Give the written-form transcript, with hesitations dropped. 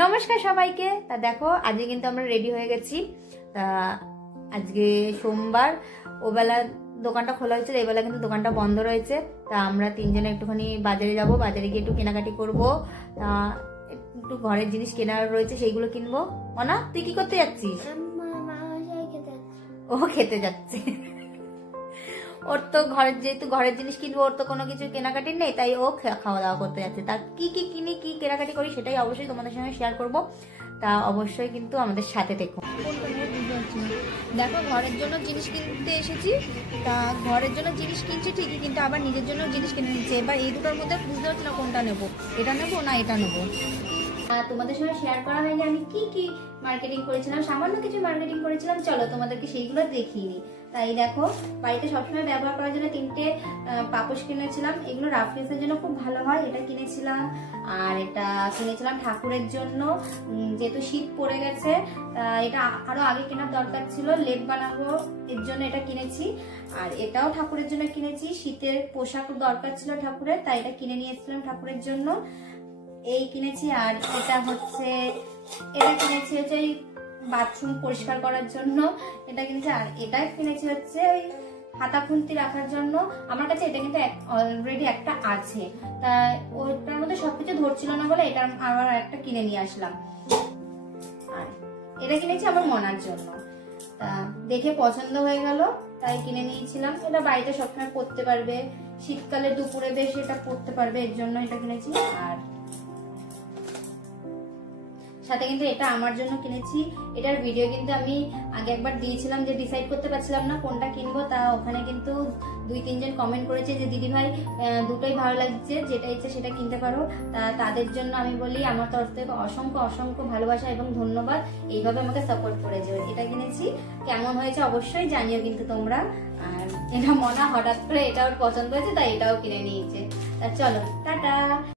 নমস্কার সবাইকে। তা দেখো আজকে কিন্তু আমরা রেডি হয়ে গেছি। তা আজকে সোমবার, ওবেলা দোকানটা খোলা হয়েছে, এই বেলা কিন্তু দোকানটা বন্ধ রয়েছে। তা আমরা তিনজনে একটুখানি বাজারে যাব, বাজারে গিয়ে একটু কেনাকাটি করব। তা একটু ঘরের জিনিস কেনার রয়েছে, সেইগুলো কিনবো। অনা, তুই কি করতে যাচ্ছিস? ও খেতে যাচ্ছে। ওর তো ঘরের, যেহেতু ঘরের জিনিস কিনবো, ওর তো কোনো কিছু কেনাকাটি নেই, তাই ও খাওয়া দাওয়া করতে যাচ্ছে। তা কি কি কিনি, কি কেনাকাটি করি, সেটাই অবশ্যই তোমাদের সঙ্গে শেয়ার করব। তা অবশ্যই কিন্তু আমাদের সাথে দেখো। দেখো ঘরের জন্য জিনিস কিনতে এসেছি। তা ঘরের জন্য জিনিস কিনছি ঠিকই, কিন্তু আবার নিজের জন্য জিনিস কিনে নিচ্ছে। এবার এই দুটোর মধ্যে বুঝতে পারছি না কোনটা নেবো, এটা নেবো না এটা নেবো। তোমাদের সঙ্গে শেয়ার করা হয়নি আমি কি কি মার্কেটিং করেছিলাম, সামান্য কিছু মার্কেটিং করেছিলাম। চলো তোমাদেরকে সেইগুলো দেখিয়ে নিই। তাই দেখো, বাড়িতে সবসময় ব্যবহার করার জন্য 3টে পাপোশ কিনেছিলাম। এগুলো রাফনেসের জন্য খুব ভালো হয়, এটা কিনেছিলাম। আর এটা কিনেছিলাম ঠাকুরের জন্য, যেহেতু শীত পড়ে গেছে, এটা আরো আগে কেনার দরকার ছিল। লেপ বানাবো এর জন্য এটা কিনেছি। আর এটাও ঠাকুরের জন্য কিনেছি, শীতের পোশাক দরকার ছিল ঠাকুরের, তাই এটা কিনে নিয়ে এসেছিলাম ঠাকুরের জন্য। এই কিনেছি। আর এটা হচ্ছে, এটা কিনেছি হচ্ছে ওই বাথরুম পরিষ্কার করার জন্য, এটা কিনেছি। আর এটা কিনেছি হচ্ছে ওই হাতা খুন্তি রাখার জন্য। আমার কাছে এটা কিন্তু অলরেডি একটা আছে, তা ওটার মধ্যে সবকিছু ধরছিল না বলে এটা আবার একটা কিনে নিয়ে আসলাম। আর এটা কিনেছি আমার মনার জন্য। তা দেখে পছন্দ হয়ে গেল, তাই কিনে নিয়েছিলাম। এটা বাড়িতে সবসময় পরতে পারবে, শীতকালে দুপুরে বেশ এটা পরতে পারবে, এর জন্য এটা কিনেছি। আর সাথে কিন্তু এটা আমার জন্য কিনেছি। এটার ভিডিও কিন্তু আমি আগে একবার দিয়েছিলাম, যে ডিসাইড করতে পারছিলাম না কোনটা কিনবো। তা ওখানে কিন্তু 2-3 জন কমেন্ট করেছে যে দিদি ভাই দুটোই ভালো লাগছে, যেটা ইচ্ছে সেটা কিনতে পারো। তা তাদের জন্য আমি বলি আমার তরফ থেকে অসংখ্য অসংখ্য ভালোবাসা এবং ধন্যবাদ। এইভাবে আমাকে সাপোর্ট করে যাবে। এটা কিনেছি, কেমন হয়েছে অবশ্যই জানিও কিন্তু তোমরা। আর এটা মনা হঠাৎ করে এটা ওর পছন্দ হয়েছে, তাই এটাও কিনে নিয়েছে। তা চলো টাটা।